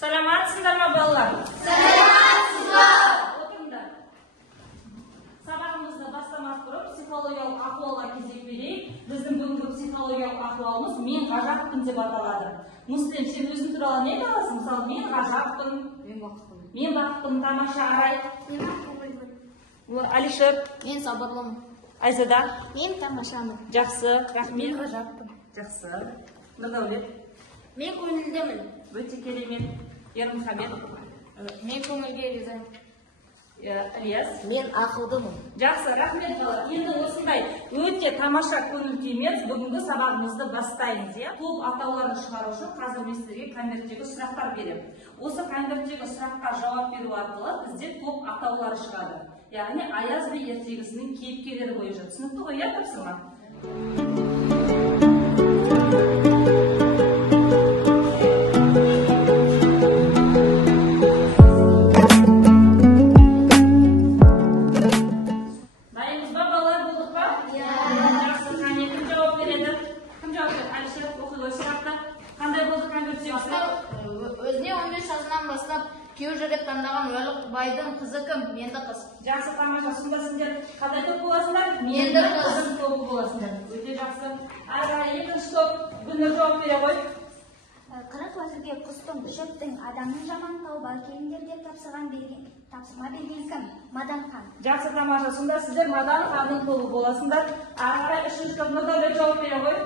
Саламатсыздар ма, балалар? Саламатсыздар. Отырыңдар. Сабағымызды бастамас бұрын психологиялық ахуалға кезек берейік. Біздің бүгінгі психологиялық ахуалымыз мен ғажаппын деп аталады. Мұслим, сен өзің туралы не айтасың? Мысалы, мен ғажаппын, мен бақыттымын, тамаша арай. Алишер, Мен сабырлымын. Айзада, Мен тамашамын. жақсы, рахмет. Мен ғажаппын. Жақсы. Нұрдәулет, Мен көңілдімін. өте керемет. Ермұхамед, Мен көңілге ризамын. Ильяс. Мен ақылдымын. Жақсы, рахмет балалар. Енді осындай өте тамаша көңіл күймен бүгінгі сабағымызды бастаймыз. Топ атауларын шығару үшін қазір мен сіздерге конверттегі сұрақтар беремін. Осы конверттегі сұраққа жауап беру арқылы бізде топ атаулары шығады. Яғни Аяз бен ертегісінің кейіпкерлері бойынша. Түсінікті ғой, иә, тапсырма? Өзіне 15 жасынан бастап күйеу жүрек таңдаған уәлік байдың қызы кім? Менді қыз. Жақсы, тамаша. Сонда сендер қандай топ боласыңдар? Менді қыз тобы боласыңдар. Өте жақсы. Ара екінші топ Гүлнұр жауап бере ғой. 40 уәзірге құстың, шөптің, адамның жаман тауба келіңдер деп тапсырма берген кім? Мадан хан. Жақсы, тамаша. Сонда сіздер Мадан ханның тобы боласыңдар. Ары қарай үшінші топ Нұрдәулет жауап бере ғой.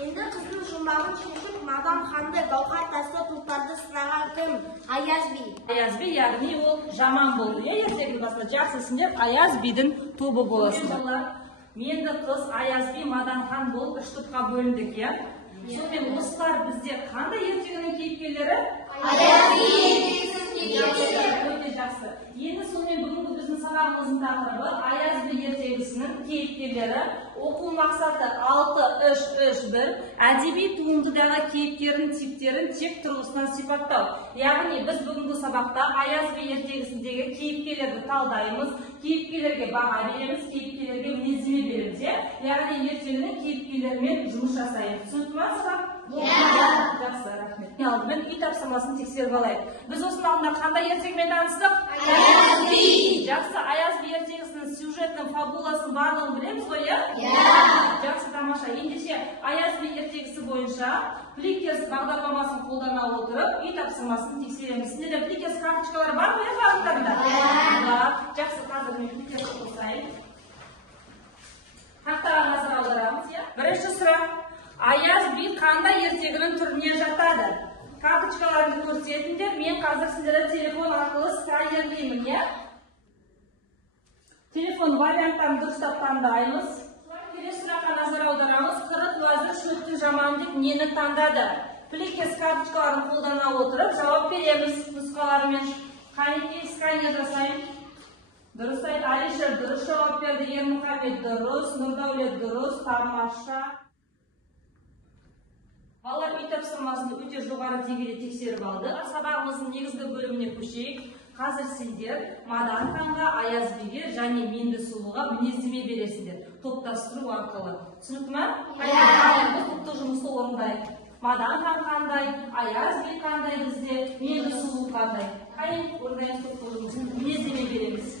Енді қыздың жұмбағын шешіп, Мадан ханды гауһар тасты тұлпарды сынаған кім? Аяз би. Аяз би, яғни ол жаман болды. Ертеңгі басында жақсы, сендер Аяз бидің тобы боласыңдар. Менді қыз Аяз би, Мадан хан болып үш топқа бөліндік, иә? Сонымен осылар бізде қандай ертегінің кейіпкерлері? Аяз би ертегісінің кейіпкерлері. Өте жақсы. Енді сонымен бүгінгі біздің сабағымыздың тақырыбы Аяз би ертегісінің кейіпкерлері. Оқу мақсаты 6-3-3-1. Әдеби туындыдағы кейіпкердің типтерін тек тұрғысынан сипаттау. Яғни біз бүгінгі сабақта Аяз би ертегісіндегі кейіпкерлерді талдаймыз, кейіпкерлерге баға береміз, кейіпкерлерге мінездеме береміз. Яғни ертегінің кейіпкерлерімен жұмыс жасаймыз. Түсінікті ме сабақ? Жақсы, рахмет. Алдымен үй тапсырмасын тексеріп алайық. Біз осының алдында қандай ертегімен таныстық? Аяз би. Жақсы, Аяз би ертегісінің сюжетінің фабуласын барлығын білеміз ғой, иә? Жақсы, тамаша. Ендеше Аяз би ертегісі бойынша Фликерс бағдарламасын қолдана отырып, үй тапсырмасын тексереміз. Сіздерде Фликерс карточкалары бар ма, барлықтарында? Бар. Жақсы, қазір мен Фликерс қосайын. Тақтаға назар аударамыз, иә? Бірінші сұрақ. Аяз би қандай ертегінің түріне жатады? Карточкаларды көрсетіңдер. Мен қазір сіздерді телефон арқылы сканерлеймін, иә? Телефон варианттарын дұрыстап таңдаймыз. Келесі сұраққа назар аударамыз. 40 уәзір шөптің жаман деп нені таңдады? Фликерс карточкаларын қолдана отырып жауап береміз нұсқаларымен. Қанекей сканер жасайын. Дұрыс айт, Алишер дұрыс жауап берді, Ермұхамед дұрыс, Нұрдәулет дұрыс, тамаша. Балалар үй тапсырмасында өте жоғары деңгейде тексеріп алды. Сабағымыздың негізгі бөліміне көшейік. Қазір сіздер Мадан ханға, Аяз биге және Менді сұлуға мінездеме бересіңдер. Топтастыру арқылы. Түсінікті ме? Біз топтық жұмысты орындайық. Мадан хан қандай, Аяз би қандай бізде, Менді сұлу қандай. Қайын орындайық топтық жұмысын, мінездеме береміз.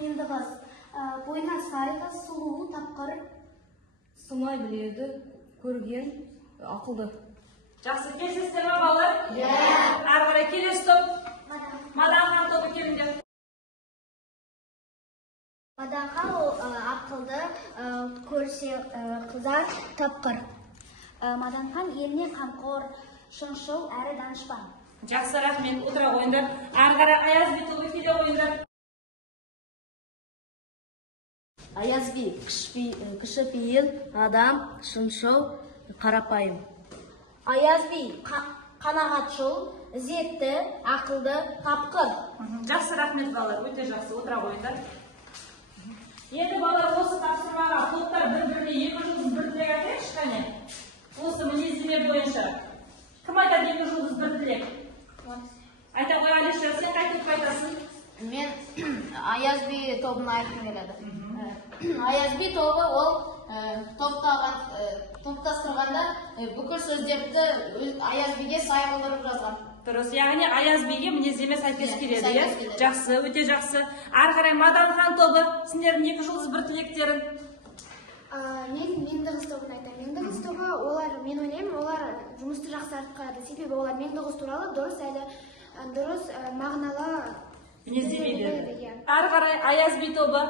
Менді қыз, бойына сайғы, сұлуы, тапқыр. Сынай біледі, көрген, ақылды. Жақсы, келсіздер ме балалар? Ары қарай келесі топ. Мадан хан тобы келіңдер. Мадан хан ол ақылды, көрсе қызар, тапқыр. Мадан хан еліне қамқор, шыншыл әрі данышпан. Жақсы, рахмет. Отыра қойыңдар. Ары қарай Аяз би тобы келе қойыңдар. Аяз би кіші пейіл, адам, шыншыл, қарапайым. Аяз би қанағатшыл, ізетті, ақылды, тапқыр. Жақсы, рахмет балалар, өте жақсы, отыра қойыңдар. Енді балалар осы тапсырмаға топтар бір-біріне 2 жұлдыз бір тілек айтайықшы қане. Осы мінездеме бойынша. Кім айтады 2 жұлдыз бір тілек? Айта қой, Алиша, сен қай топты айтасың? Мен Аяз би тобын айтқым келеді. Аяз би тобы ол топтастырғанда бүкіл сөздерді Аяз биге сай қылдырып жазған. Дұрыс, яғни Аяз биге мінездеме сәйкес келеді, Сәйкес иә? келеді. Жақсы, өте жақсы. Ары қарай Маданхан тобы, сендердің 2 жұлдыз бір тілектерін. Мен Меңдіғыз тобын айтамын. Меңдіғыз тобы, олар, мен ойлаймын, олар жұмысты жақсы атқарады. Себебі олар Меңдіғыз туралы дұрыс мағыналы Мінездеме берді. береді. Ары қарай Аяз би тобы,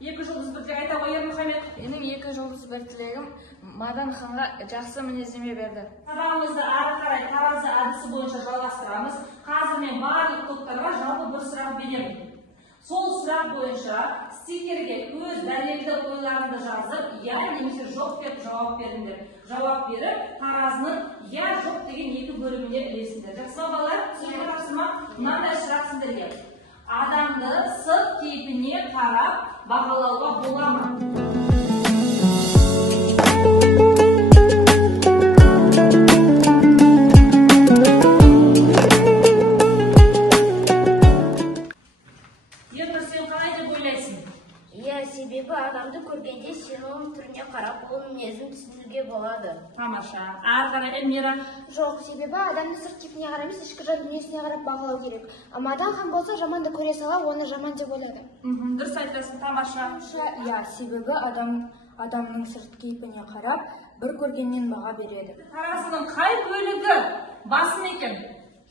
2 жұлдыз бір тілек айта қой, Ермұхамед. Менің 2 жұлдыз бір тілегім Мадан ханға жақсы мінездеме берді. Сабағымызды ары қарай таразы әдісі бойынша жалғастырамыз. Қазір мен барлық топтарға жалпы бір сұрақ беремін. Сол сұрақ бойынша стикерге өз дәлелді ойларыңды жазып, я немесе жоқ деп жауап беріңдер. Жауап беріп, таразының я жоқ деген 2 бөліміне ілесіңдер. Жақсы балалар, түсінген тапсырма мынандай сұрақ сіздерге. Адамды сырт кейпіне қарап бағалауға бола ма? Себебі адамды көргенде сен оның түріне қарап, оның мінезін түсінуге болады. Тамаша. Ары қарай Эльмира. Жоқ, себебі адамды сырт кейпіне қарап емес, ішкі жан дүниесіне қарап бағалау керек. Мадан хан болса, жаманды көре сала, оны жаман деп ойлады. Дұрыс айтасың, тамаша. Иә, себебі адамның сырт кейпіне қарап, бір көргеннен баға береді. Таразының қай бөлігі басым екен?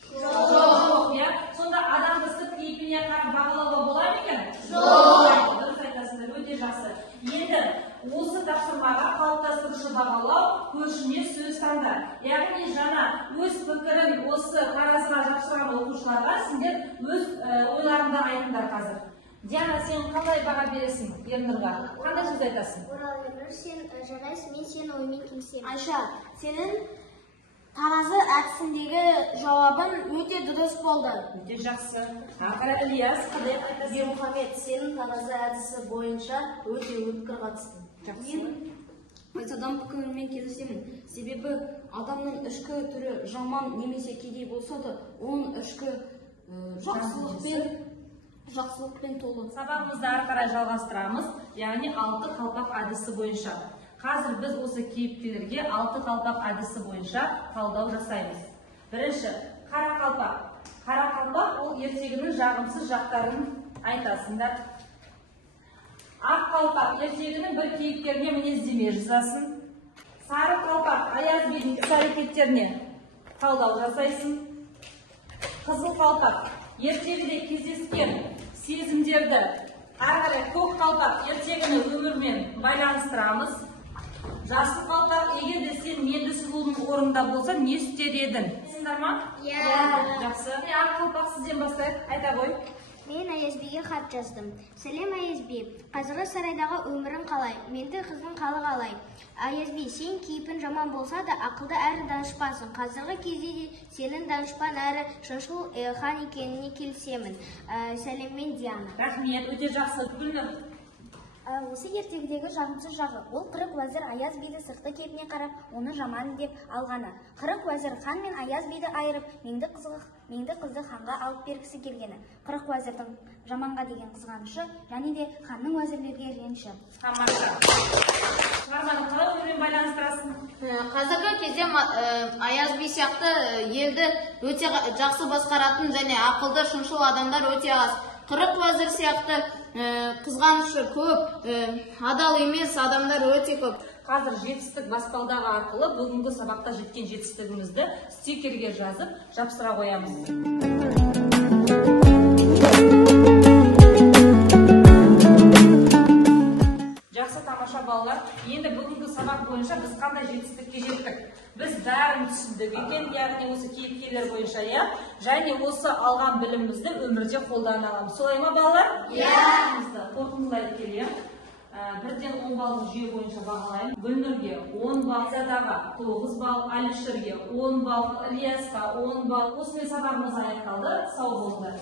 Жоқ. Иә, сонда адамды сырт кейпіне қарап бағалауға бола ма екен? Жоқ. Дұрыс айтасыңдар, өте жақсы. Енді осы тапсырмаға қалыптастырушы бағалау көршіне сөз таңда. Яғни жаңа өз пікірін осы таразыға жапсырған оқушыларға сендер өз ойларыңды айтыңдар қазір. Диана, сен қандай баға бересің Ернұрға? Қандай сөз айтасың? Орал, сен жарайсың, мен сені оймен келісемін. Айша, сенің таразы әдісіндегі жауабын өте дұрыс болды. Өте жақсы. Ақыры Ильяс, қандай айтасың? Ермұхамед, сенің таразы әдісі бойынша өте өткір қатыстың. Жақсы. Айтадан пікірмен келісемін. Себебі адамның ішкі түрі жаман немесе кедей болса да, оның ішкі жақсылықпен толы. Сабағымызды ары қарай жалғастырамыз, яғни 6 қалпақ әдісі бойынша. Қазір біз осы кейіпкерлерге 6 қалпақ әдісі бойынша талдау жасаймыз. Бірінші, қара қалпақ. Қара қалпақ ол ертегінің жағымсыз жақтарын айтасыңдар. Ақ қалпақ ертегінің бір кейіпкеріне мінездеме жазасың. Сары қалпақ Аяз бидің іс-әрекеттеріне талдау жасайсың. Қызыл қалпақ ертегіде кездескен сезімдерді ары қарай көк қалпақ ертегіні өмірмен байланыстырамыз. Жасыл қалпақ егер де сен менді сұлудың орнында болсаң не істер едің? Сіңдер ма? Иә. Жақсы. Ақ қалпақ сізден бастайық. Айта ғой. Мен Аязбиге хат жаздым. Сәлем Аязби, қазіргі сарайдағы өмірің қалай? Менді қыздың қалы қалай? Аязби, сен кейпін жаман болса да ақылды әрі данышпансың. Қазіргі кезде де сенің данышпан әрі шыншыл хан екеніне келісемін. Сәлеммен Диана. Рахмет, өте жақсы. Гүлнұр. Осы ертегідегі жағымсыз жағы, ол қырық уәзір Аяз биді сыртқы кейпіне қарап, оны жаман деп алғаны. Қырық уәзір хан мен Аяз биді айырып, меңді қызды ханға алып бергісі келгені. Қырық уәзірдің жаманға деген қызғанышы, және де ханның уәзірлерге реніші. Тамаша. Шығарманы қалай өмірмен байланыстырасың? Қазіргі кезде Аяз би сияқты елді өте жақсы басқаратын және ақылды шыншыл адамдар өте аз. Қырық уәзір сияқты қызғанышы көп, адал емес адамдар өте көп. Қазір жетістік баспалдағы арқылы бүгінгі сабақта жеткен жетістігімізді стикерге жазып жапсыра қоямыз. Жақсы, тамаша балалар. Енді бүгінгі сабақ бойынша біз қандай жетістікке жеттік? Біз бәрін түсіндік екен, яғни осы кейіпкерлер бойынша, иә? Және осы алған білімімізді өмірде қолдана аламыз. Солай ма балалар? Иә. Қорытындылай келем. 1-ден 10 баллық жүйе бойынша бағалаймын. Гүлнұрге 10 балл, Задаға 9 балл, Алишерге 10 балл, Ильясқа 10 балл. Осымен сабағымыз аяқталды. Сау болыңдар.